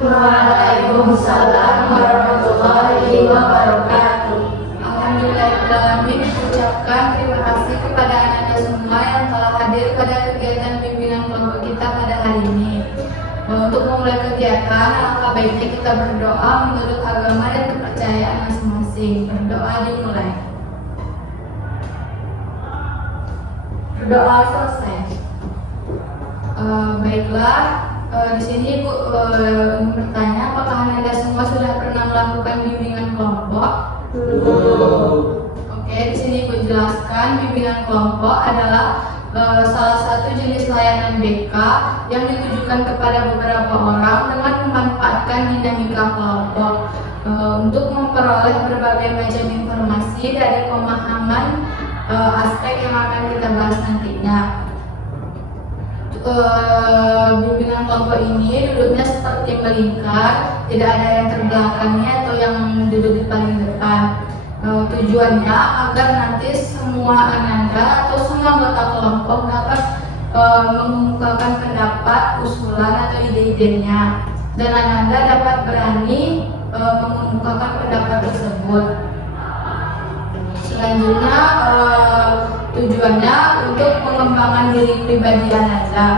Waalaikumsalam warahmatullahi wabarakatuh. Alhamdulillahirrahmanirrahim. Ucapkan terima kasih kepada anda semua yang telah hadir pada kegiatan bimbingan kelompok kita pada hari ini. Untuk memulai kegiatan, alangkah baiknya kita berdoa menurut agama dan kepercayaan masing-masing. Berdoa dimulai. Berdoa selesai. Baiklah, di sini Ibu bertanya, apakah anda semua sudah pernah melakukan bimbingan kelompok? Oke, di sini Ibu jelaskan bimbingan kelompok adalah salah satu jenis layanan BK yang ditujukan kepada beberapa orang dengan memanfaatkan dinamika kelompok untuk memperoleh berbagai macam informasi dari pemahaman aspek yang akan kita bahas nantinya. Bimbingan kelompok ini duduknya seperti melingkar, tidak ada yang terbelakangnya atau yang duduk di paling depan. Tujuannya agar nanti semua ananda atau semua anggota kelompok dapat mengemukakan pendapat, usulan atau ide-idenya, dan ananda dapat berani mengemukakan pendapat tersebut. Selanjutnya tujuannya untuk mengembangkan diri pribadi ananda.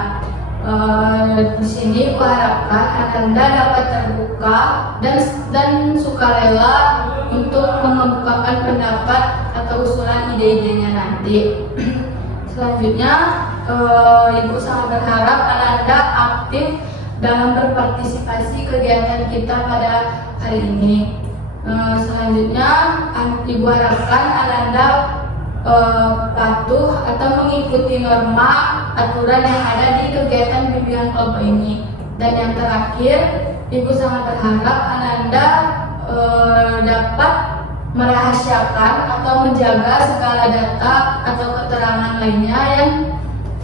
Di sini kuharapkan ananda dapat terbuka dan sukarela untuk mengemukakan pendapat atau usulan ide-idenya nanti. Selanjutnya, Ibu sangat berharap ananda aktif dalam berpartisipasi kegiatan kita pada hari ini. Selanjutnya, Ibu harapkan ananda patuh atau mengikuti norma aturan yang ada di kegiatan bimbingan kelompok ini. Dan yang terakhir, Ibu sangat berharap ananda dapat merahasiakan atau menjaga segala data atau keterangan lainnya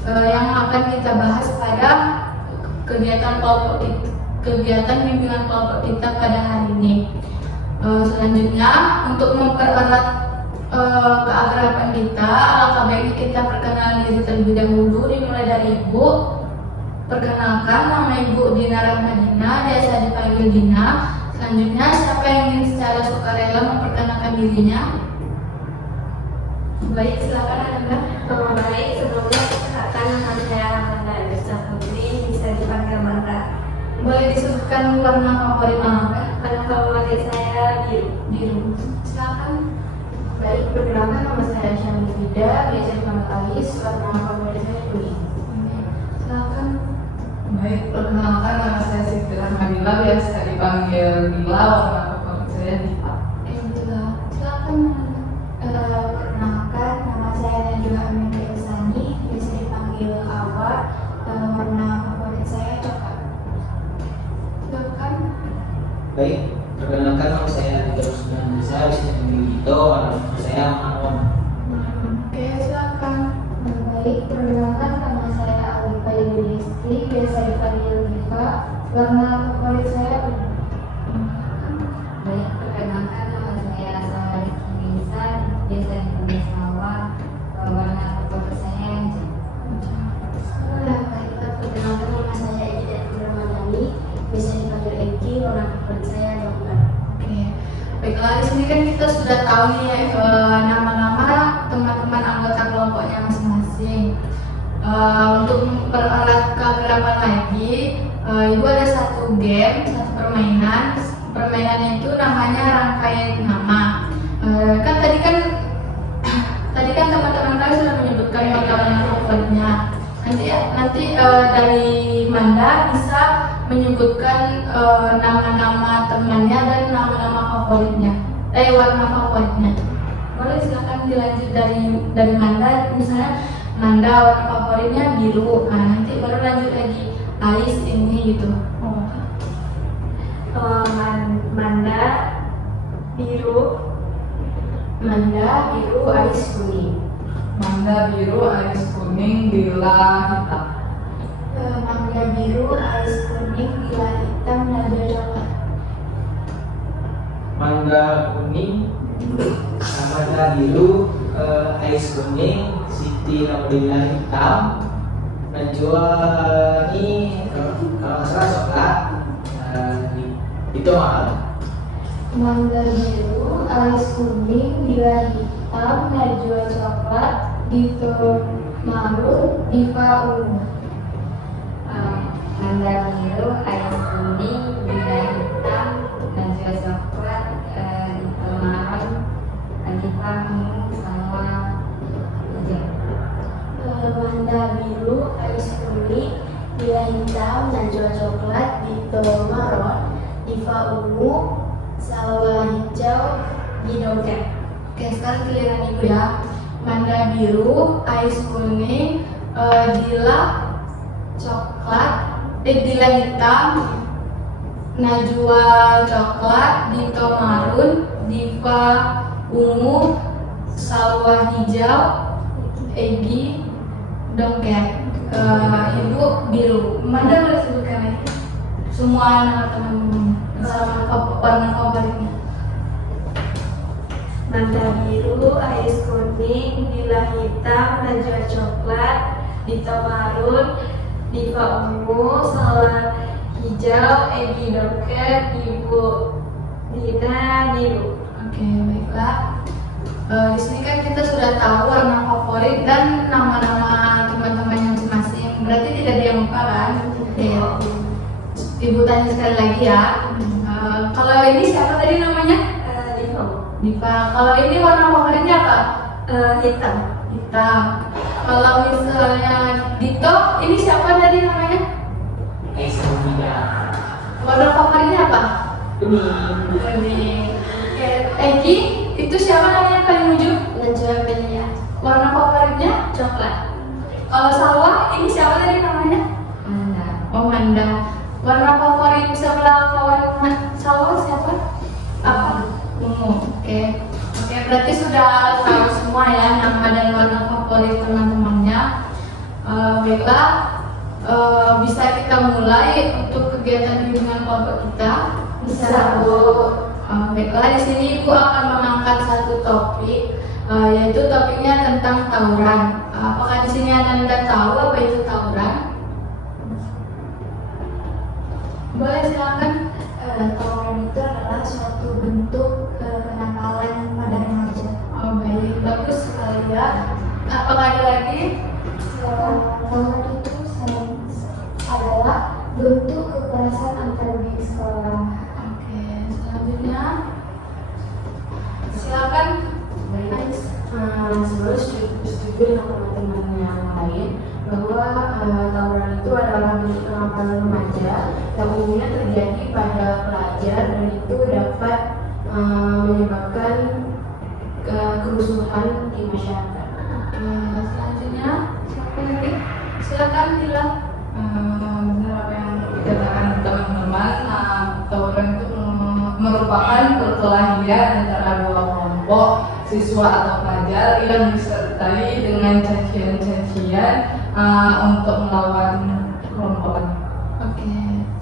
yang akan kita bahas pada kegiatan bimbingan kelompok kita pada hari ini. Selanjutnya, untuk mempererat keakraban kita, alangkah baiknya kita perkenalan diri terlebih dahulu, dimulai dari Ibu. Perkenalkan, nama Ibu Dina Rahmadina, biasa dipanggil Dina. Selanjutnya, siapa yang ingin secara sukarela memperkenalkan dirinya? Baik, silakan Anda. Baik, sebelumnya perkenalkan nama saya Amanda Elisa Putri, bisa dipanggil Manda. Boleh disebutkan warna favorit Anda? Warna favorit saya biru. Silakan. Baik, perkenalkan nama saya Syamil Fida, biasa dipanggil Alis, warna favorit saya kuning. Silakan. Baik, perkenalkan nama saya Siti Rahmadila, biasa dipanggil Dila, warna favorit saya hitam. Silakan. Perkenalkan nama saya Najwa Aminah Ihsani, bisa dipanggil Awa, warna favorit saya coklat. Silakan. Baik, perkenalkan nama saya Aditya Rusman Bisa, bisa dipanggil Gito, warna favorit saya Manon. Oke, silakan. Baik, perkenalkan nama saya Alifa Yudhistri, biasa dipanggil Diva, warna favorit saya ungu. Baik, perkenalkan nama saya Salari Kinisa, biasa dipanggil Sawa, warna favorit saya hijau. Baik, perkenalkan nama saya Egi Ramadhani, biasa dipanggil Egi, warna favorit saya coklat. Oke. Baiklah, di sini kan kita sudah tahu nih nama-nama teman-teman anggota kelompoknya masing-masing. Untuk mempererat keakraban lagi, Ibu ada satu game, satu permainan. Permainannya itu namanya rangkaian nama. Kan tadi kan teman-teman kalian sudah menyebutkan makanan favoritnya. Nanti dari Manda bisa menyebutkan nama-nama temannya dan nama-nama favoritnya, warna favoritnya. Boleh silakan dilanjut dari Manda, misalnya Manda warna favoritnya biru. Nah, nanti baru lanjut lagi Ais ini gitu. Manda biru, Ais kuning. Mangga biru, Aris kuning, Dila hitam. Mangga biru, Ais kuning, Dila hitam, Najwa coklat. Mangga kuning, Mangga biru, Ais kuning, Siti Rahmadina hitam, Najwa ini kalau nggak salah coklat, Itu mahal. Mangga biru, alis kuning, bila hitam, najwa coklat, dito marun, diva ungu. Mangga biru, alis kuning, bila hitam, najwa coklat, itu marun, diva ungu, sama hijau. Mangga biru, alis kuning, bila hitam, najwa coklat, dito marun, diva ungu, salwa hijau, bidongket. Oke, sekarang giliran ibu ya. Mangga biru, ais kuning, dila coklat, dila hitam, najwa coklat, dito marun, diva ungu, salwa hijau, egi dongket. Ibu biru. Manda boleh sebutkan lagi semua nama teman-teman sama warna favoritnya. Mangga biru, ais kuning, dila hitam, najwa coklat, dito marun, diva ungu, salwa hijau, egi dongket, ibu Dina biru. Oke, baiklah. Di sini kan kita sudah tahu warna favorit dan nama-nama teman-temannya masing-masing. Berarti tidak ada yang lupa kan? Iya. Ibu tanya sekali lagi ya. Kalau ini siapa tadi namanya? Diva. Diva. Kalau ini warna favoritnya apa? Hitam. Hitam. Kalau misalnya Dito, ini siapa tadi namanya? Aisyah. Warna favoritnya apa? Kuning. Kuning. Oke, Egi, itu siapa namanya yang paling ujung? Najwa Belia. Warna favoritnya? Coklat. Kalau Salwa, ini siapa tadi namanya? Mangga. Oh, Manda. Warna favorit sebelah kawan Salwa siapa? Apa? Ungu. Oke. Oke, berarti sudah tahu semua ya nama dan warna favorit teman-temannya. Baiklah, bisa kita mulai untuk kegiatan bimbingan kelompok kita. Bisa, Bu. Baiklah, di sini Ibu akan mengangkat satu topik, yaitu topiknya tentang tawuran. Apakah di sini Anda tahu apa itu tawuran? Boleh silakan. Tawuran itu adalah suatu bentuk kenakalan pada remaja. Oh, baik, bagus sekali ya. Apakah ada lagi? Tawuran itu adalah bentuk kekerasan antar geng sekolah. Oke, selanjutnya silakan. Sebenarnya setuju dengan teman-teman yang lain bahwa tawuran itu adalah bentuk kenakalan remaja yang umumnya terjadi pada pelajar dan itu dapat menyebabkan kerusuhan di masyarakat. Selanjutnya siapa lagi? Silakan bilang. Benar apa yang dikatakan teman-teman, tawuran itu merupakan perkelahian antara dua kelompok siswa atau pelajar yang disertai dengan cacian-cacian untuk melawan kelompok lain. Oke,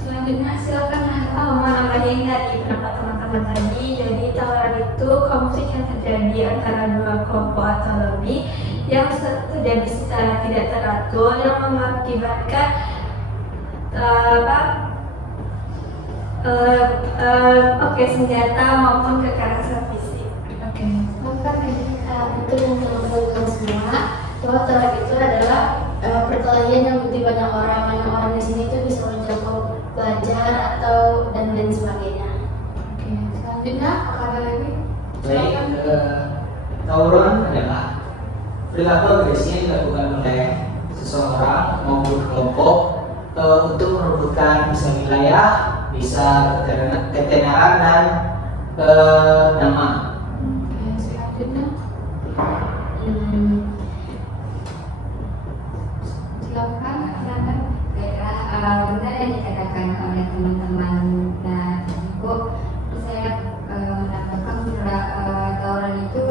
selanjutnya silakan. Nambahin dari pendapat teman-teman tadi, jadi tawuran itu konflik yang terjadi antara dua kelompok atau lebih yang terjadi secara tidak teratur yang mengakibatkan senjata maupun kekerasan fisik. Oke. Maka itu yang teman-teman semua bahwa tawuran itu adalah perkelahian yang lebih banyak orang di sini itu bisa menjangkau pelajar atau dan lain sebagainya. Oke, selanjutnya apakah ada lagi? Baik, tawuran adalah perilaku agresi yang dilakukan oleh seseorang maupun kelompok untuk merebutkan bisa wilayah, bisa ketenaran dan nama. Oke, selanjutnya silakan. Baiklah, benar yang dikatakan oleh teman-teman dan Ibu. Saya menambahkan tawuran itu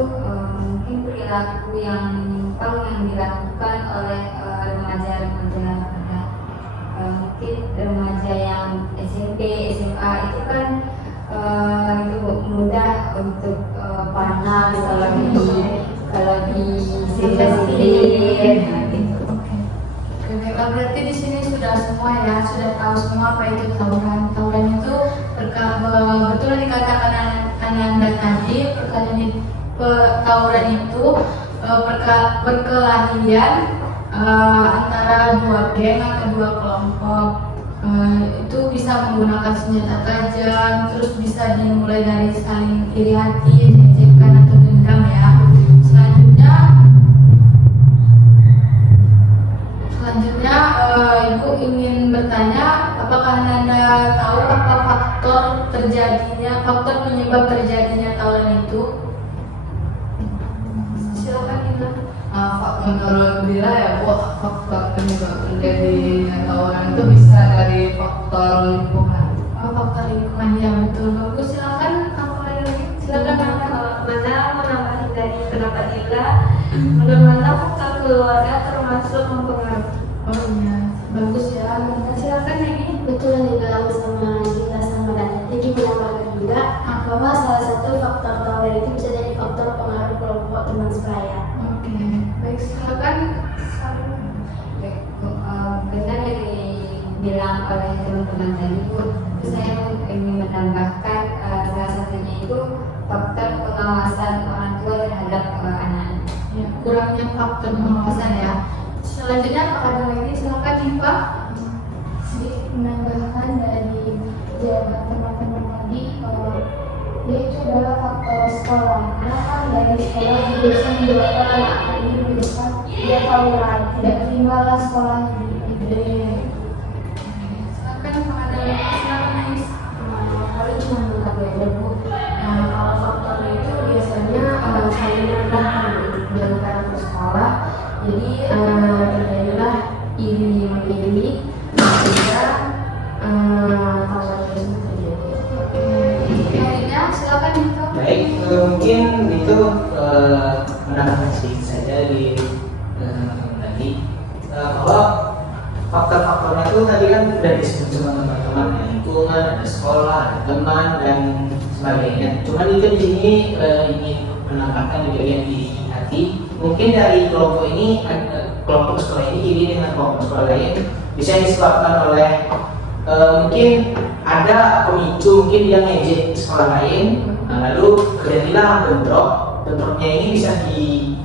mungkin perilaku yang menyimpang yang dilakukan oleh remaja-remaja pada mungkin remaja yang SMP, SMA itu kan itu mudah untuk panas kalau di sindir gitu. Oke, baiklah, berarti di sini sudah semua ya, sudah tahu semua apa itu tawuran. Tawuran itu tawuran itu perkelahian antara dua geng atau dua kelompok. Itu bisa menggunakan senjata tajam, terus bisa dimulai dari saling iri hati, ejekan atau dendam ya. Selanjutnya Ibu ingin bertanya, apakah Anda tahu apa faktor penyebab terjadinya tawuran itu? Silakan Ina. Menurut Bila ya Bu, faktor penyebab terjadinya tawuran itu bisa dari faktor lingkungan. Faktor lingkungan ya, betul. Bagus, silakan. Apa lagi? Silakan Anda. Mana menambahin dari pendapat Dila, bagaimana faktor keluarga termasuk mempengaruhi. Oh iya, bagus ya. Silakan lagi. Betul yang dibilang sama Dila sama Dani. Jadi menambahkan juga bahwa salah satu faktor tawuran itu bisa jadi faktor pengaruh kelompok teman sebaya. Oke, baik, silakan. Benar yang dibilang oleh teman-teman tadi Bu, saya ingin menambahkan salah satunya itu faktor pengawasan orang tua terhadap anak. Ya, kurangnya faktor pengawasan ya. Selanjutnya apakah ada lagi? Silakan Diva. Sedikit menambahkan dari jawaban teman-teman tadi, yaitu adalah faktor sekolah. Karena kan dari sekolah bisa menyebabkan anak ini menyebabkan dia tawuran, tidak terimalah sekolah gitu. Silakan apakah ada lagi? Silakan Ais. Paling cuma menurut aja Bu. Kalau faktornya itu biasanya saling merendahkan di antara ke sekolah. Jadi terjadilah iri mengiri sehingga tawuran tersebut terjadi. Selanjutnya silakan Dito. Baik, mungkin itu menambahkan sedikit saja di tadi bahwa faktor-faktornya itu tadi kan sudah disebut sama teman-teman, lingkungan, ada sekolah, ada teman dan sebagainya. Cuman itu di sini ingin menambahkan juga yang di hati. Mungkin dari kelompok ini, kelompok sekolah ini iri dengan kelompok sekolah lain bisa disebabkan oleh mungkin ada pemicu, mungkin dia ngejek sekolah lain, lalu terjadilah bentroknya ini bisa di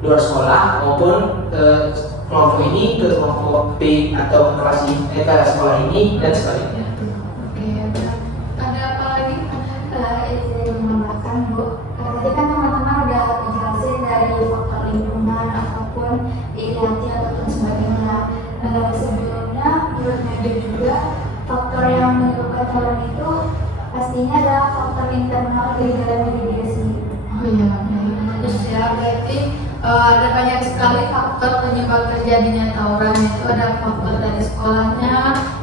luar sekolah maupun kelompok ini ke kelompok B atau kelas ini, ke sekolah ini dan sebaliknya. Oke, ada apa lagi? Izin menambahkan Bu, tadi kan teman-teman udah menjelaskan dari faktor lingkungan ataupun iri hati ataupun sebagainya. Sebelumnya menurut Nadia juga faktor yang menyebabkan tawuran itu pastinya adalah faktor internal dari dalam diri dia sendiri. Oh iya, bagus ya. Berarti ada banyak sekali faktor penyebab terjadinya tawuran, itu ada faktor dari sekolahnya,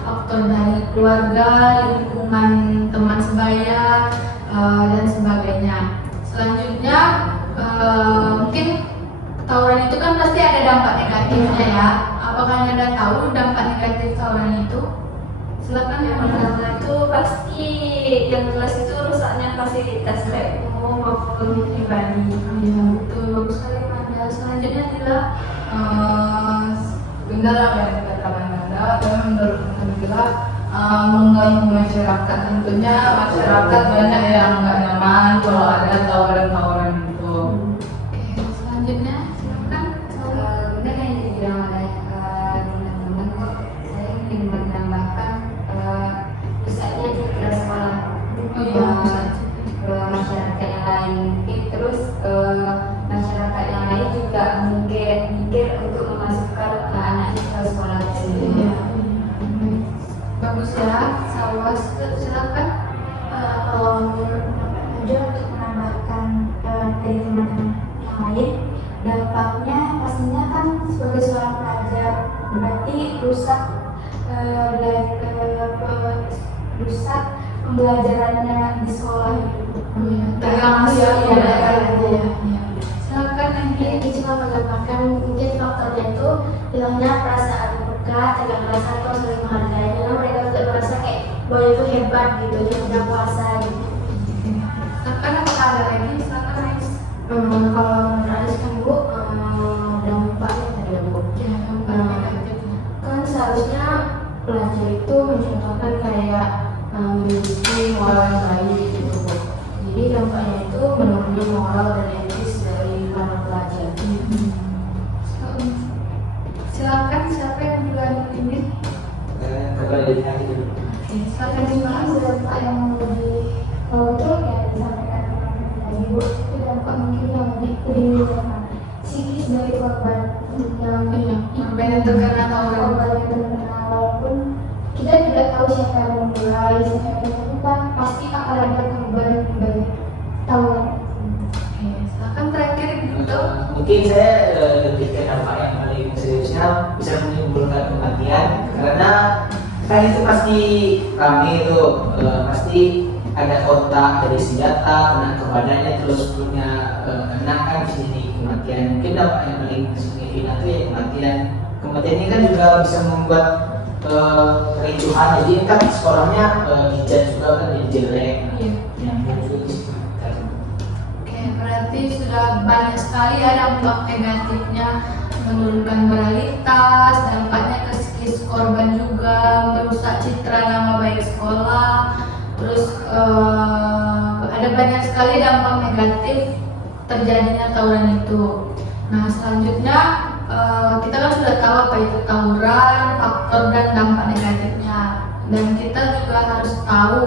faktor dari keluarga, lingkungan teman sebaya, dan sebagainya. Selanjutnya mungkin tawuran itu kan pasti ada dampak negatifnya ya. Apakah Anda tahu dampak negatif tawuran itu? Silakan ya. Pertama itu pasti yang jelas itu rusaknya fasilitas baik umum maupun pribadi. Iya, betul, bagus sekali Anda. Selanjutnya adalah Benar apa yang dikatakan Anda, dan menurut Anda mengganggu masyarakat. Tentunya masyarakat banyak yang nggak nyaman kalau ada tawuran-tawuran itu. Oke, selanjutnya silakan. Benar yang dibilang oleh teman-teman kok, saya ingin menambahkan rusaknya citra sekolah. Oh iya, Ke masyarakat yang lain mungkin, terus masyarakat yang lain juga mungkin mikir untuk memasukkan anak-anaknya ke sekolah tersebut. Iya. Bagus ya, Sawas, silakan. Kalau menurut pendapat Nadia untuk menambahkan dari teman-teman yang lain, dampaknya pastinya kan sebagai seorang pelajar berarti rusak rusak pembelajarannya di sekolah itu. Terganggu ya, Iya. Silakan Andi. Ini cuma menambahkan mungkin faktornya itu hilangnya perasaan peka, tidak merasa atau saling menghargai, karena mereka tidak merasa kayak bahwa itu hebat gitu, dia punya kuasa gitu. Silakan apakah ada lagi? Silakan Ais. Kalau menurut Ais kan Bu, dampaknya tadi ya Bu. Ya, Kan seharusnya pelajar itu mencontohkan kayak memiliki moral yang baik gitu Bu. Jadi dampaknya itu menurunnya moral dan etis dari mendengar itu. Silakan dibahas. Dampak yang lebih itu ya disampaikan tadi Bu, itu dampak mungkin yang lebih psikis dari korban yang Korban yang terkena tawuran. korban yang terkena, walaupun kita tidak tahu siapa yang memulai, siapa yang melakukan, pasti akan ada korban dari tawuran. Oke, silakan terakhir gitu. Mungkin saya lebih ke dampak yang paling seriusnya bisa menimbulkan kematian, karena kan itu pasti kami itu pasti ada kontak dari senjata kena ke badannya, terus punya kena kan sini kematian. Mungkin dampak yang paling signifikan itu ya kematian. Kematian ini kan juga bisa membuat kericuhan, jadi kan sekolahnya dijat juga kan jadi jelek. Iya. Yang muncul di situ. Oke, berarti sudah banyak sekali ya dampak negatifnya, menurunkan moralitas, dampaknya ke psikis korban juga, merusak citra nama baik sekolah, terus ada banyak sekali dampak negatif terjadinya tawuran itu. Nah selanjutnya kita kan sudah tahu apa itu tawuran, faktor dan dampak negatifnya, dan kita juga harus tahu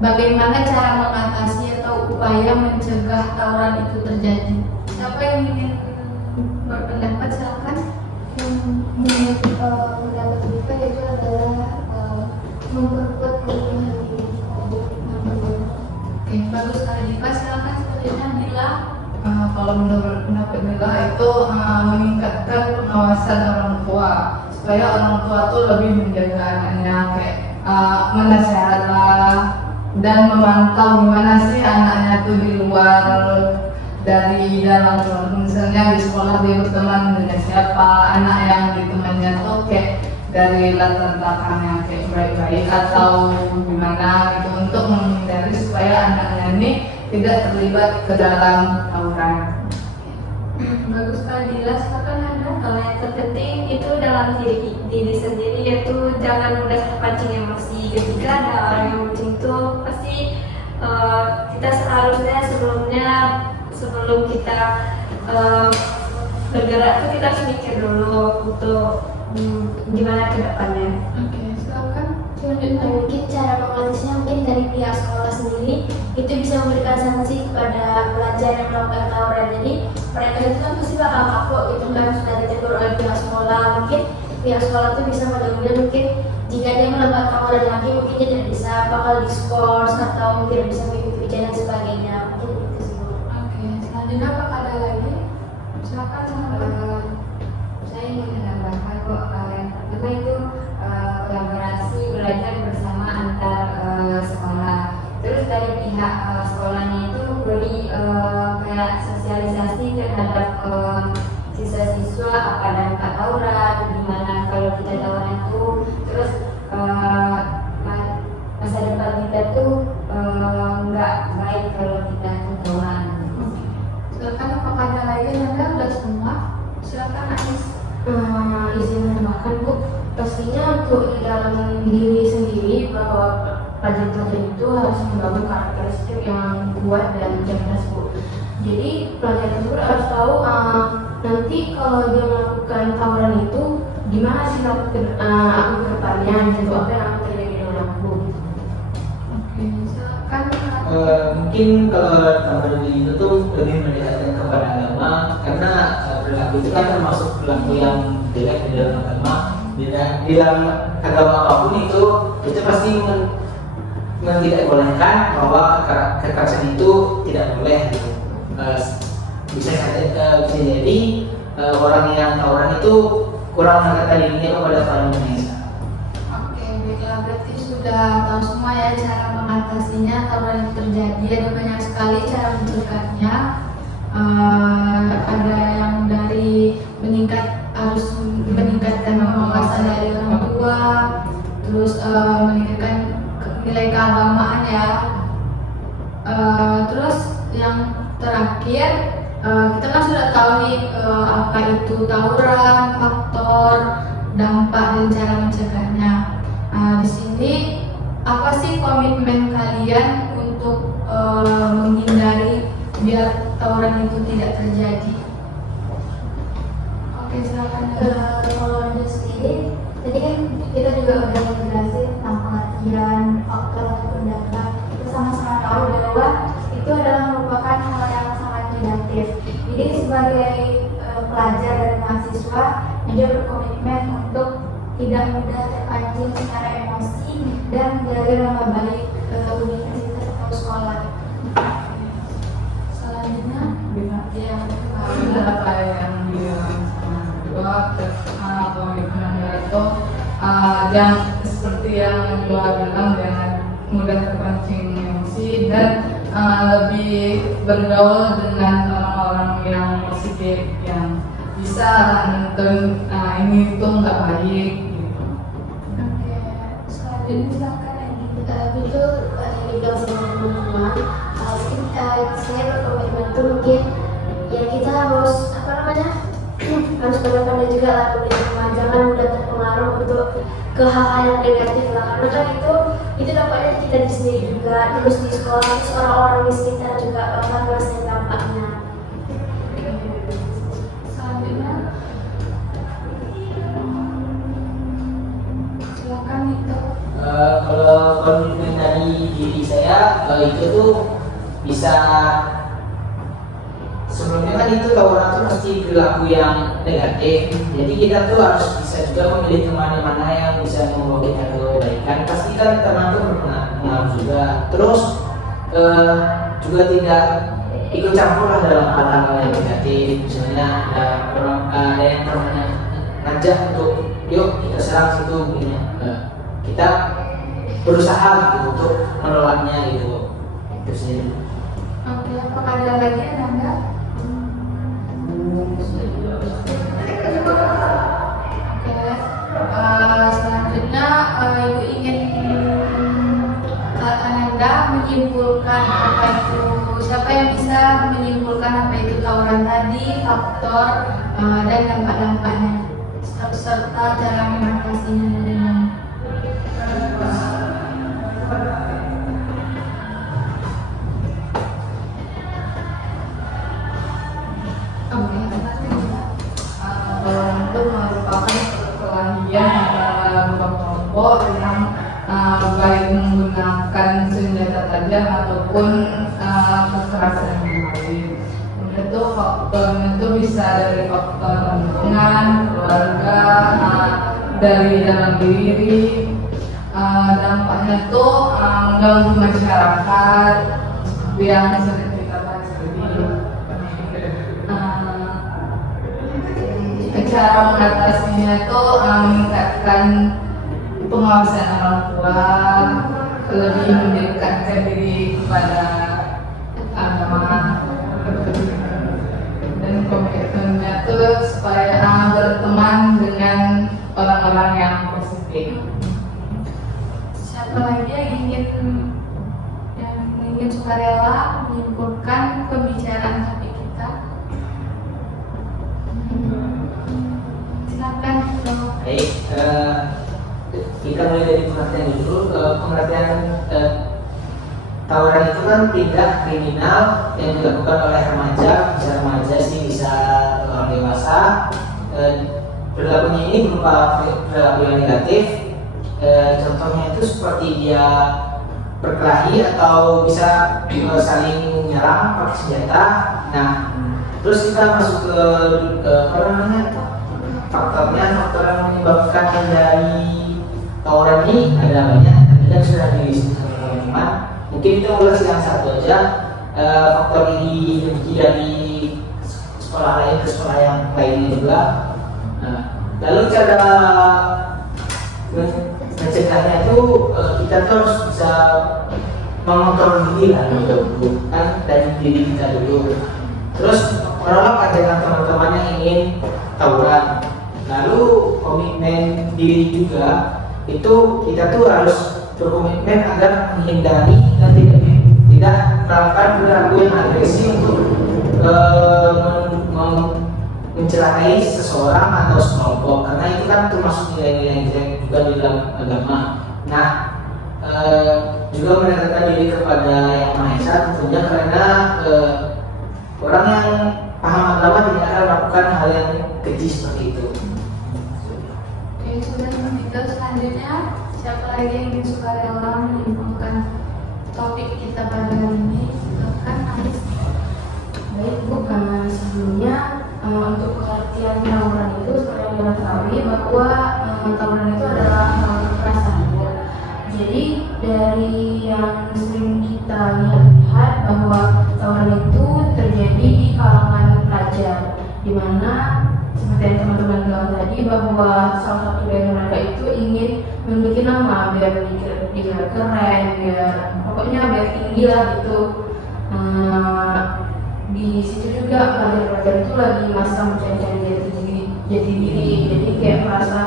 bagaimana cara mengatasi atau upaya mencegah tawuran itu terjadi. Siapa yang ingin berpendapat, silakan. Menurut pendapat kita itu adalah memperkuat kerukunan di Oke, bagus sekali Diva, silakan selanjutnya Dila. Kalau menurut pendapat Nila itu meningkatkan pengawasan orang tua, supaya orang tua tuh lebih menjaga anaknya, kayak menasehat lah dan memantau gimana sih anaknya tuh di luar dari dalam. Misalnya di sekolah dia berteman dengan siapa, anak yang ditemannya tuh kayak dari latar belakangnya kayak baik-baik atau gimana gitu, untuk menghindari supaya anaknya ini tidak terlibat ke dalam tawuran. Bagus sekali Dila, silakan Anda. Kalau yang terpenting itu dalam diri sendiri, yaitu jangan mudah terpancing emosi. Ketika ada orang yang mancing itu pasti kita seharusnya sebelum kita bergerak itu kita harus mikir dulu untuk gimana ke depannya. Oke, silakan. Mungkin cara mengatasinya mungkin dari pihak sekolah sendiri itu bisa memberikan sanksi kepada pelajar yang melakukan tawuran. Jadi mereka itu kan pasti bakal kapok gitu kan, sudah ditegur oleh pihak sekolah. Mungkin pihak sekolah itu bisa menegur, mungkin jika dia melakukan tawuran lagi mungkin dia tidak bisa bakal diskors atau mungkin bisa mengikuti ujian dan sebagainya. Mungkin itu sih. Oke, selanjutnya apakah ada lagi? Silakan. Saya ingin menambahkan kok yang pertama itu kolaborasi belajar bersama antar sekolah. Terus dari pihak sekolahnya itu beri kayak sosialisasi terhadap siswa-siswa apa dampak tawuran, gimana kalau kita tawuran itu, terus masa depan kita tuh nggak baik kalau kita tawuran. Silakan, apakah ada lagi? Anda sudah semua? Silakan Anis. Izin menambahkan Bu, pastinya untuk di dalam diri sendiri bahwa pelajar-pelajar itu harus membangun karakteristik yang kuat dan cerdas Bu. Jadi pelajar tersebut harus tahu nanti kalau dia melakukan tawuran itu gimana sih aku ke depannya, gitu, apa yang akan terjadi dengan aku. Oke, silakan. Mungkin kalau tawuran itu tuh lebih mendekatkan kepada agama, karena perilaku itu kan termasuk perilaku yang jelek di dalam agama. Di dalam agama apapun itu pasti tidak bolehkan bahwa kekerasan itu tidak boleh. Gitu. Bisa jadi orang yang tawuran itu kurang mendekatkan dirinya kepada Tuhan Indonesia. Oke, baiklah, berarti sudah tahu semua ya cara mengatasinya tawuran itu terjadi. Ada banyak sekali cara mencegahnya. Ada yang dari harus meningkatkan wawasan dari orang tua, terus meningkatkan nilai keagamaan ya. Terus yang terakhir kita kan sudah tahu nih apa itu tawuran, faktor, dampak dan cara mencegahnya. Di sini apa sih komitmen kalian untuk menghindari biar tawuran itu tidak terjadi? Oke, silakan. Kalau ada sendiri, tadi kan kita juga udah menjelaskan sebagai pelajar dan mahasiswa, dia berkomitmen untuk tidak mudah terpancing secara emosi dan menjaga nama baik universitas atau sekolah. Selanjutnya, ya, Ada apa yang kedua komitmennya itu yang seperti yang dua bilang, jangan mudah terpancing emosi dan lebih bergaul dengan orang-orang yang positif, yang bisa nonton ini tuh nggak baik gitu. Oke, selanjutnya silakan Edi. Betul yang dibilang sama teman-teman. Saya berkomitmen itu mungkin ya kita harus apa namanya harus pandai-pandai juga lah berlingkungan, jangan mudah terpengaruh untuk ke hal-hal yang negatif lah, karena kan itu dampaknya kita di sendiri juga, terus di sekolah terus orang-orang di sekitar juga bakal ngerasain dampaknya. Selanjutnya, silakan itu. Kalau komitmen dari diri saya itu tuh bisa, sebelumnya kan itu tawuran tuh pasti perilaku yang negatif, jadi kita tuh harus bisa juga memilih teman mana yang bisa membawa kita ke kebaikan. Pasti kan teman tuh berpengaruh juga, terus juga tidak ikut campur lah dalam hal-hal yang negatif. Misalnya ada yang temannya ngajak untuk yuk kita serang situ begini, kita berusaha gitu untuk menolaknya gitu. Itu sih. Oke, apakah ada lagi yang enggak? Oke, selanjutnya Ibu ingin Ananda menyimpulkan apa itu, siapa yang bisa menyimpulkan apa itu tawuran tadi, faktor dan dampak-dampaknya serta cara mengatasinya dengan Tawuran itu merupakan perkelahian antara dua kelompok yang baik menggunakan senjata tajam ataupun kekerasan yang lain. Itu faktornya itu bisa dari faktor lingkungan, keluarga, dari dalam diri. Dampaknya itu mengganggu masyarakat yang sering kita bahas tadi. Cara mengatasinya itu meningkatkan pengawasan orang tua, lebih mendekatkan diri kepada agama, dan komitmennya itu supaya berteman dengan orang-orang yang positif. siapa lagi yang ingin sukarela menyimpulkan pembicaraan topik kita? Silakan. Baik, kita mulai dari pengertian dulu. Pengertian tawuran itu kan tindak kriminal yang dilakukan oleh remaja, bisa remaja sih, bisa orang dewasa. Perilakunya ini berupa perilaku yang negatif. Contohnya itu seperti dia berkelahi atau bisa saling menyerang pakai senjata. Nah, terus kita masuk ke apa namanya, faktor yang menyebabkan dari tawuran ini ada banyak. Tadi kan sudah disebut sama teman-teman. Mungkin itu ulas yang satu aja. Faktor ini benci dari sekolah lain ke sekolah yang lainnya juga. Lalu cara mencegahnya itu kita tuh harus bisa mengontrol diri dulu kan, dari diri kita dulu. Terus menolak dengan teman-teman yang ingin tawuran. Lalu komitmen diri juga itu kita tuh harus berkomitmen agar menghindari dan tidak melakukan perilaku yang agresif untuk mencelakai seseorang atau sekelompok, karena itu kan termasuk nilai-nilai jelek juga di dalam agama. Nah, juga mendekatkan diri kepada Yang Maha Esa tentunya, karena orang yang paham agama tidak akan melakukan hal yang keji seperti itu. Oke, sudah begitu. Selanjutnya, siapa lagi yang ingin sukarela menyimpulkan topik kita pada hari ini? Silakan, Aris. Baik Bu, sebelumnya untuk pengertian tawuran itu seperti yang kita ketahui bahwa tawuran itu adalah hal kekerasan Bu. Jadi dari yang sering kita lihat bahwa tawuran itu terjadi di kalangan pelajar, di mana seperti yang teman-teman bilang tadi bahwa salah satu dari mereka itu ingin memiliki nama biar keren, biar pokoknya biar tinggi lah gitu. Di situ juga pelajar-pelajar itu lagi masa mencari jati diri, jadi kayak merasa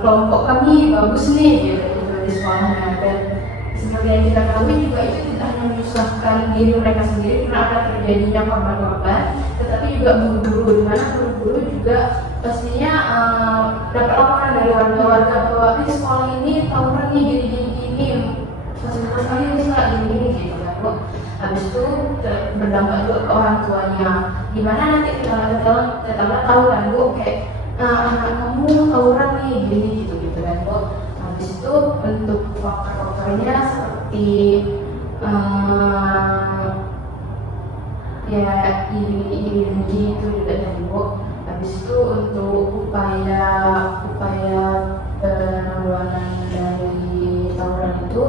kelompok kami bagus nih gitu di sekolahnya. Dan seperti yang kita ketahui juga itu tidak hanya menyusahkan diri mereka sendiri karena ada terjadinya korban-korban, tetapi juga guru-guru, di mana guru-guru juga pastinya dapat laporan dari warga-warga bahwa di sekolah ini tawuran nih gini, fasilitas kami rusak gini gitu kan Bu. Habis itu berdampak juga ke orang tuanya, di mana nanti tetangga tahu kan Bu, kayak anak kamu tawuran nih gini gitu kan Bu. Habis itu untuk faktor-faktornya seperti ya ini itu juga tadi Bu. Habis itu untuk upaya penanggulangan dari tawuran itu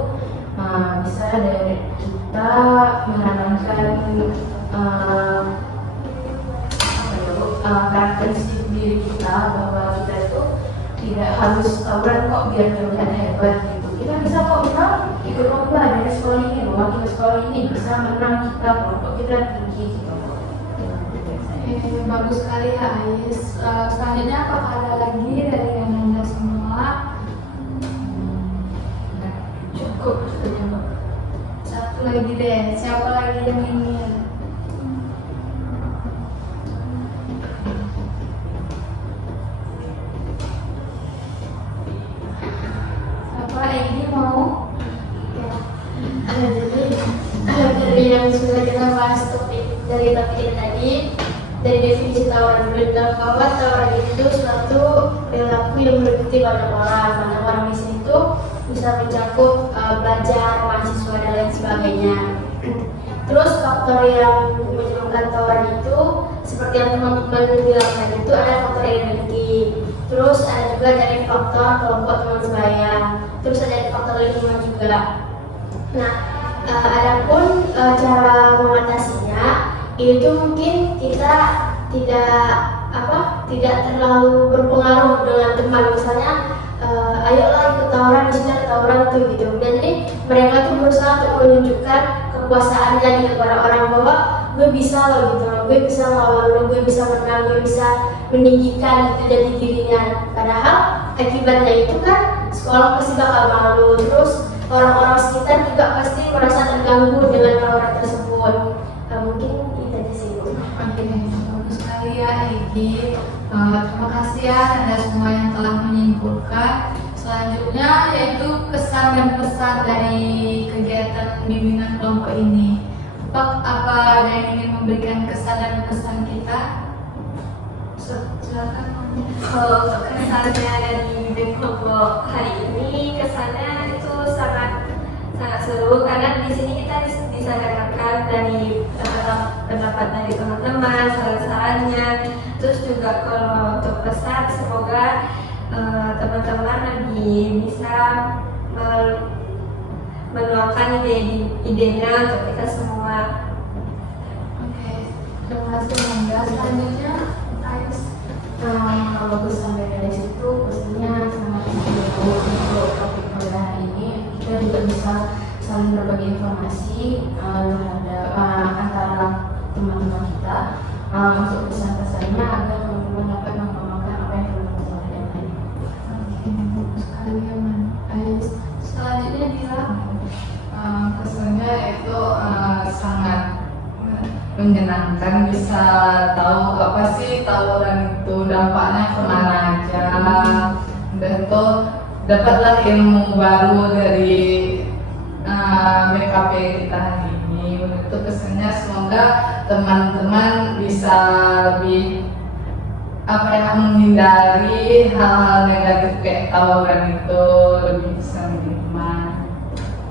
bisa dari kita menanamkan karakteristik diri kita bahwa kita itu tidak harus tawuran kok biar terlihat hebat gitu. Kita bisa kok kita ikut lomba dari sekolah ini, mewakili sekolah ini, bisa menang kita kelompok kita tinggi gitu. Bagus sekali ya Ais. Selanjutnya apakah ada lagi dari Anda semua? Cukup saja Bu. Satu lagi deh, siapa lagi yang ingin? Siapa Egi mau? Dari yang sudah kita bahas dari topik tadi, dari definisi tawuran bahwa tawuran itu suatu perilaku yang meliputi banyak orang di sini itu bisa mencakup pelajar, mahasiswa dan lain sebagainya. Terus faktor yang menyebabkan tawuran itu seperti yang teman-teman bilang tadi itu ada faktor identiti, terus ada juga dari faktor kelompok teman sebaya, terus ada dari faktor lingkungan juga. Nah, adapun cara mengatasinya itu mungkin kita tidak terlalu berpengaruh dengan teman, misalnya ayolah ikut tawuran, di sini ada tawuran tuh gitu. Dan ini mereka tuh berusaha untuk menunjukkan kekuasaannya kepada orang bahwa gue bisa loh gitu, gue bisa melawan lo, gue bisa menang, gue bisa meninggikan gitu jati dirinya. Padahal akibatnya itu kan sekolah pasti bakal malu, terus orang-orang sekitar juga pasti merasa terganggu dengan tawuran tersebut. Mungkin itu aja sih Bu. Oke, bagus sekali ya Egi. Terima kasih ya Anda semua yang telah menyimpulkan. Selanjutnya yaitu kesan dan pesan dari kegiatan bimbingan kelompok ini. Apa ada yang ingin memberikan kesan dan pesan kita? Silakan. Kalau kesannya dari bimbing kelompok hari ini, kesannya itu sangat seru karena di sini kita bisa dengarkan dari pendapat dari teman-teman, saran-sarannya. Terus juga kalau untuk pesan, semoga teman-teman lebih bisa menuangkan ide-idenya untuk kita semua. Oke, terima kasih Mangga. Selanjutnya Ais. Kalau pesan dari situ pastinya sangat membantu untuk topik pada hari ini. Kita juga bisa saling berbagi informasi terhadap antara teman-teman kita. Untuk pesan-pesannya agar teman-teman dapat mengamalkan apa yang telah kita pelajari. Oke, bagus sekali ya Ais. Selanjutnya Dila. Kesannya itu sangat menyenangkan, bisa tahu apa sih tawuran itu, dampaknya kemana aja, dan itu dapatlah ilmu baru dari BKP kita hari ini. Itu kesannya semoga teman-teman bisa lebih menghindari hal-hal negatif kayak tawuran itu, lebih bisa menerima.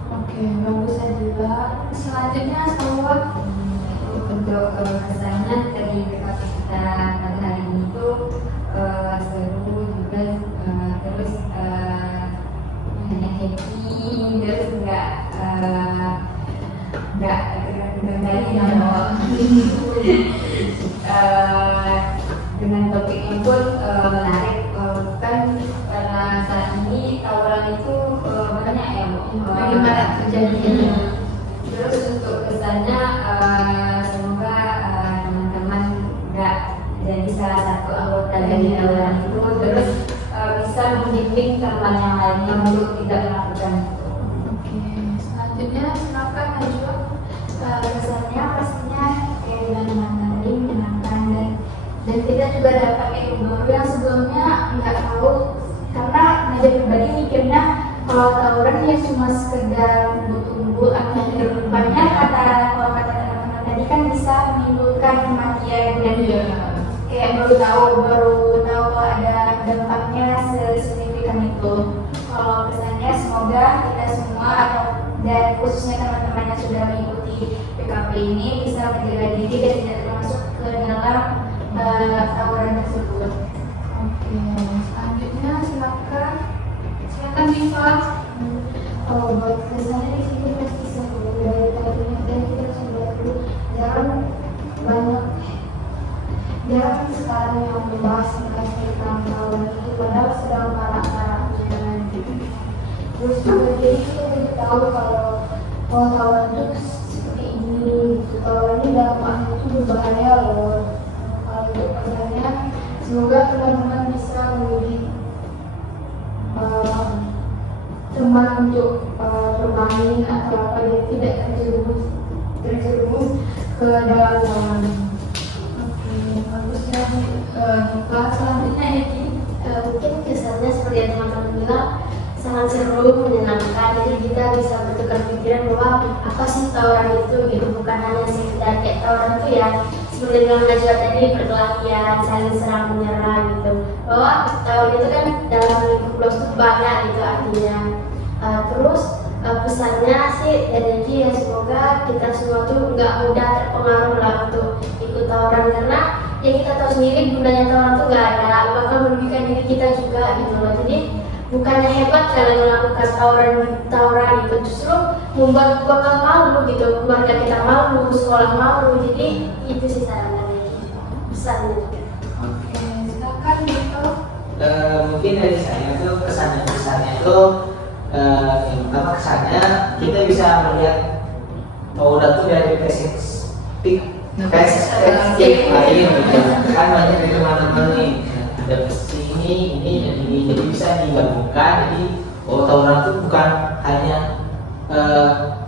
Oke, bagus ya Dila. Selanjutnya Salwa. untuk kesannya dari PKP kita pada hari ini tuh seru juga, terus hanya happy, terus nggak dari dengan topiknya pun menarik. Kan karena saat ini tawuran itu banyak ya Bu, Bagaimana terjadinya? terus untuk kesannya semoga teman-teman nggak jadi salah satu anggota dari tawuran itu, terus bisa membimbing teman yang lainnya untuk tidak melakukan itu. Oke, selanjutnya silakan Najwa. Kesannya pastinya kayak dengan tadi menyenangkan dan kita juga dapat ilmu baru yang sebelumnya nggak tahu, karena Nadia pribadi mikirnya kalau tawuran ya cuma sekedar kumpul-kumpul akhirnya rupanya kalau kata teman-teman tadi kan bisa menimbulkan kematian dan kayak baru tahu ada dampaknya sesignifikan itu. Kalau kesannya semoga kita semua dan khususnya teman-teman yang sudah mengikuti PKP ini bisa menjaga diri dan tidak termasuk ke dalam tawuran tersebut. Oke, selanjutnya silakan Diva. Buat kesannya di sini pasti seru dari tadinya, dan kita sudah dulu jarang sekarang yang membahas tentang tawuran itu, padahal sedang marak-maraknya. Terus juga jadi kita jadi tahu kalau tawuran itu seperti ini, tawuran ini dampaknya itu berbahaya loh. Kalau untuk kesannya semoga teman-teman bisa menjadi teman untuk bermain atau apa yang tidak terjerumus ke dalam tawuran. Oke, bagus ya. Diva, selanjutnya Edi. Mungkin kesannya seperti yang teman-teman bilang sangat seru, menyenangkan. Jadi kita bisa bertukar pikiran bahwa apa sih tawuran itu gitu, bukan hanya sekedar kayak tawuran itu ya seperti yang Najwa tadi, perkelahian, saling serang menyerang gitu. Bahwa tawuran itu kan dalam lingkup luas itu banyak gitu artinya. Terus pesannya sih dari Egi ya, semoga kita semua tuh nggak mudah terpengaruh lah untuk ikut tawuran, karena ya kita tahu sendiri gunanya tawuran tuh nggak ada, bahkan merugikan diri kita juga gitu loh. Jadi bukannya hebat kalian melakukan tawuran itu, justru membuat bakal malu gitu, keluarga kita malu, sekolah malu. Jadi itu sih saran dari Egi, pesannya juga. Oke, silakan Diva. Mungkin dari saya tuh kesannya itu yang pertama kesannya kita bisa melihat tawuran tuh dari perspektif lain gitu. Kan banyak dari teman-teman nih, ada versi ini dan ini, jadi bisa digabungkan. Jadi tawuran itu bukan hanya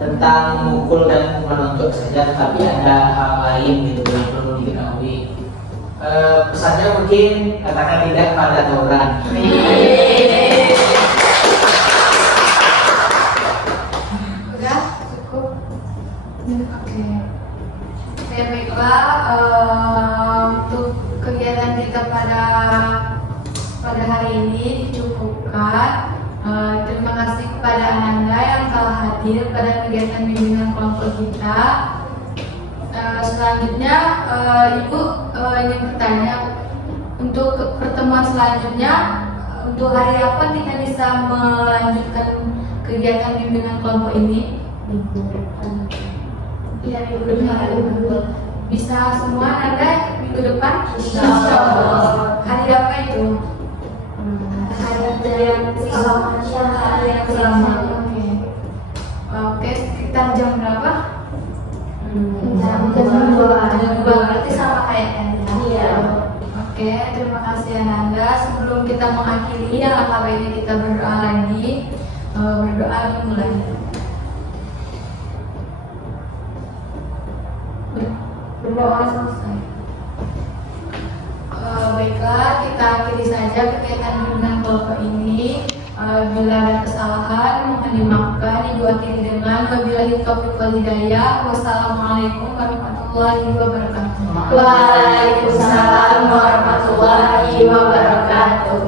tentang mukul dan menonjok saja, tapi ada hal lain gitu yang perlu diketahui. Pesannya mungkin katakan tidak pada tawuran. Udah cukup. Oke. Oke, baiklah. Untuk kegiatan kita pada hari ini dicukupkan. Terima kasih kepada Ananda yang telah hadir pada kegiatan bimbingan kelompok kita. Selanjutnya Ibu ingin bertanya, untuk pertemuan selanjutnya untuk hari apa kita bisa melanjutkan kegiatan bimbingan kelompok ini? Minggu depan. Iya, minggu depan. Bisa semua Anda minggu depan? Insya Allah. Hari apa itu? Hari yang selamat, hari yang selamat. Oke. Oke, sekitar jam berapa? Jam 2. Jam 2, berarti sama kayak tadi. Iya. Oke, terima kasih Ananda. Sebelum kita mengakhiri yang AKB ini, kita berdoa lagi. Berdoa dimulai. Berdoa selesai. Baiklah, kita akhiri saja kegiatan bimbingan kelompok ini. Bila ada kesalahan mohon dimaafkan. Ibu akhiri dengan wabillahi taufiq wal hidayah. Wassalamualaikum warahmatullahi wabarakatuh. Waalaikumsalam warahmatullahi wabarakatuh.